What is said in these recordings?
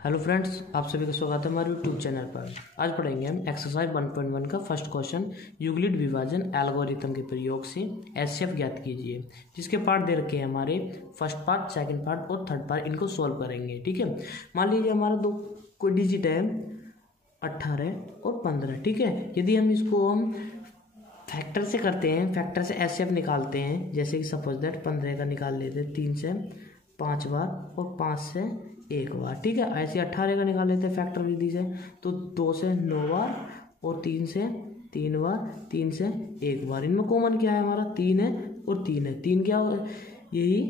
Hello friends, आप सभी का स्वागत है हमारे यूट्यूब चैनल पर। आज पढ़ेंगे हम एक्सरसाइज 1.1 का फर्स्ट क्वेश्चन, यूक्लिड विभाजन एल्गोरिथम के प्रयोग से एचसीएफ ज्ञात कीजिए। जिसके पार्ट दे रखे हैं हमारे फर्स्ट पार्ट, सेकंड पार्ट और थर्ड पार्ट। इनको सोल्व करेंगे। ठीक है, मान लीजिए हमारा दो कोई डिजिट है 18 और 15। ठीक है, यदि हम इसको फैक्टर से करते हैं, फैक्टर से एचसीएफ निकालते हैं, जैसे कि सपोज दैट 15 का निकाल लेते हैं 3 से 5 बार और 5 से 1 बार। ठीक है, ऐसे 18 का निकाल लेते हैं फैक्टर विधि से, तो 2 से 9 बार और 3 से 3 बार, 3 से 1 बार। इनमें कॉमन क्या है हमारा? 3 है और 3 है। 3 क्या होगा? यही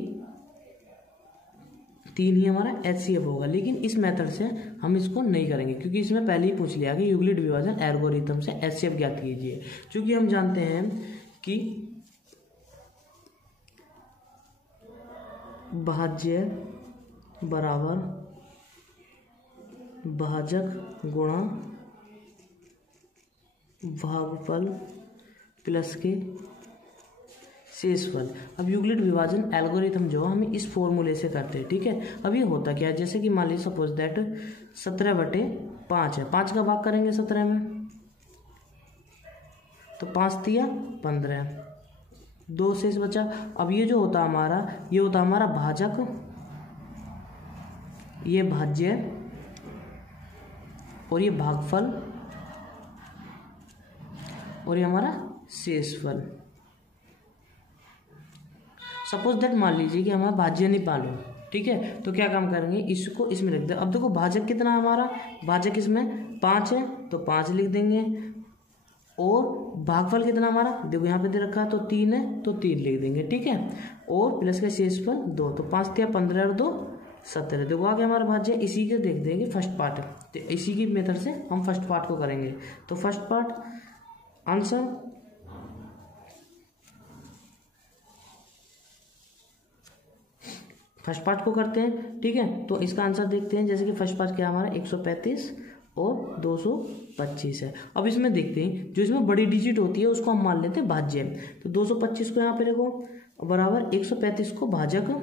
3 ही हमारा एचसीएफ होगा। लेकिन इस मेथड से हम इसको नहीं करेंगे, क्योंकि इसमें पहले ही पूछ लिया कि यूक्लिड विभाजन एल्गोरिथम से एचसीएफ ज्ञात कीजिए। क्योंकि हम जानते हैं कि भाज्य बराबर भाजक गुणा भागफल प्लस के शेषफल। अब यूक्लिड विभाजन एल्गोरिथम जो हम इस फॉर्मूले से करते हैं। ठीक है, अब ये होता क्या है, जैसे कि मान लीजिए सपोज दैट 17/5 है। 5 का भाग करेंगे 17 में, तो 5 तिया 15, 2 शेष बचा। अब ये जो होता हमारा, ये होता हमारा भाजक, ये भाज्य और ये भागफल और ये हमारा शेषफल। सपोज दैट मान लीजिए कि हमारा भाज्य नहीं पालो। ठीक है, तो क्या काम करेंगे, इसको इसमें लिख दे। अब देखो भाजक कितना है हमारा, भाजक इसमें 5 है तो 5 लिख देंगे, और भागफल कितना हमारा, देखो यहाँ पे दे रखा है तो 3 है तो 3 लिख देंगे। ठीक है, और प्लस का शेषफल 2, तो 5 तिया 15 और 2 17। देखो आगे हमारा भाज्य इसी के देख देंगे फर्स्ट पार्ट, तो इसी की मेथड से हम फर्स्ट पार्ट को करेंगे। तो first part answer first part को करते हैं। ठीक है, तो इसका आंसर देखते हैं। जैसे कि फर्स्ट पार्ट क्या हमारा 135 और 225 है। अब इसमें देखते हैं, जो इसमें बड़ी डिजिट होती है उसको हम मान लेते हैं भाज्य। तो 225 को यहाँ पे देखो बराबर 135 को भाजक।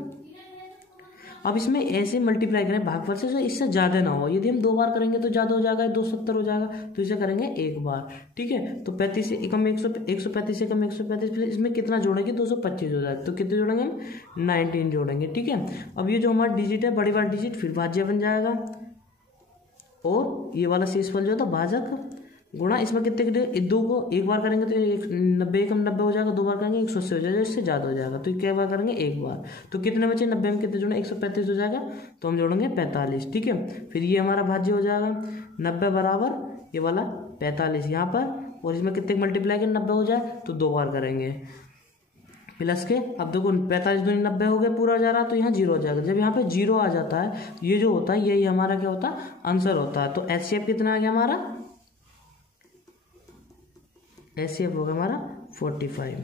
अब इसमें ऐसे मल्टीप्लाई करें भागफल से, जो इससे ज्यादा ना हो। यदि हम 2 बार करेंगे तो ज्यादा हो जाएगा, 270 हो जाएगा, तो इसे करेंगे 1 बार। ठीक है, तो 35 से कम 135 से कम 135, फिर इसमें कितना जोड़ेंगे 225 हो जाएगा, तो कितने जोड़ेंगे हम 19 जोड़ेंगे। ठीक है, अब ये जो हमारा डिजिट है बड़ी वाला डिजिट फिर भाज्य बन जाएगा, और ये वाला शेषफल जो था भाजक गुणा इसमें कितने 2 को 1 बार करेंगे तो 90 कम 90 हो जाएगा, 2 बार करेंगे 180 हो जाएगा, इससे ज्यादा हो जाएगा। तो क्या बार करेंगे 1 बार, तो कितने बचे 90 में कितने जोड़े 135 हो जाएगा, तो हम जोड़ेंगे 45। ठीक है, फिर ये हमारा भाज्य हो जाएगा 90 बराबर ये वाला 45 यहाँ पर, और इसमें कितने मल्टीप्लाई कर 90 हो जाए तो 2 बार करेंगे प्लस के। अब देखो 45 दूनी 90 हो गए, पूरा जा रहा, तो यहाँ 0 हो जाएगा। जब यहाँ पे 0 आ जाता है, ये जो होता है यही हमारा क्या होता है आंसर होता है। तो एचसीएफ कितना आ गया हमारा, एचसीएफ होगा हमारा 45।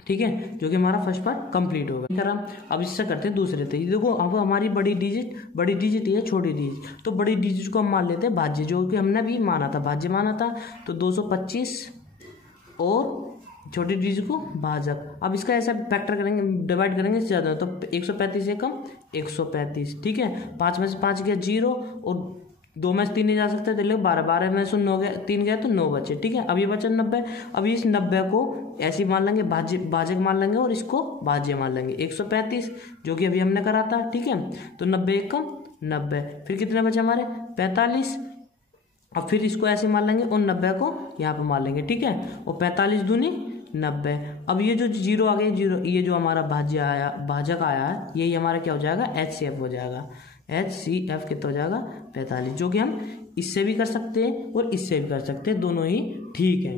ठीक है, जो कि हमारा फर्स्ट पार्ट कंप्लीट होगा। अब इससे करते हैं दूसरे थे। देखो अब हमारी बड़ी डिजिट है छोटी डिजिट, तो बड़ी डिजिट को हम मान लेते हैं भाज्य, जो कि हमने भी माना था, भाज्य माना था। तो 225 और छोटी डिजिट को भाजक। अब इसका ऐसा फैक्टर करेंगे, डिवाइड करेंगे इससे ज्यादा, तो 135 से कम 135। ठीक है, 5 में से 5 गया 0, और 2 में से 3 नहीं जा सकते, तो ले 12, 12 में से 9 गया, 3 गया तो 9 बचे। ठीक है, अब ये बचा 90। अब इस 90 को ऐसे मान लेंगे, भाजक मान लेंगे, और इसको भाज्य मान लेंगे 135, जो कि अभी हमने करा था। ठीक है, तो 90 का 90, फिर कितने बचे हमारे 45। अब फिर इसको ऐसे मान लेंगे और 90 को यहाँ पे मान लेंगे। ठीक है, और 45 दूनी 90। अब ये जो 0 आ गए, 0, ये जो हमारा भाजक आया है, यही हमारा क्या हो जाएगा एचसीएफ हो जाएगा। HCF कितना हो जाएगा 45, जो कि हम इससे भी कर सकते हैं और इससे भी कर सकते हैं, दोनों ही ठीक है।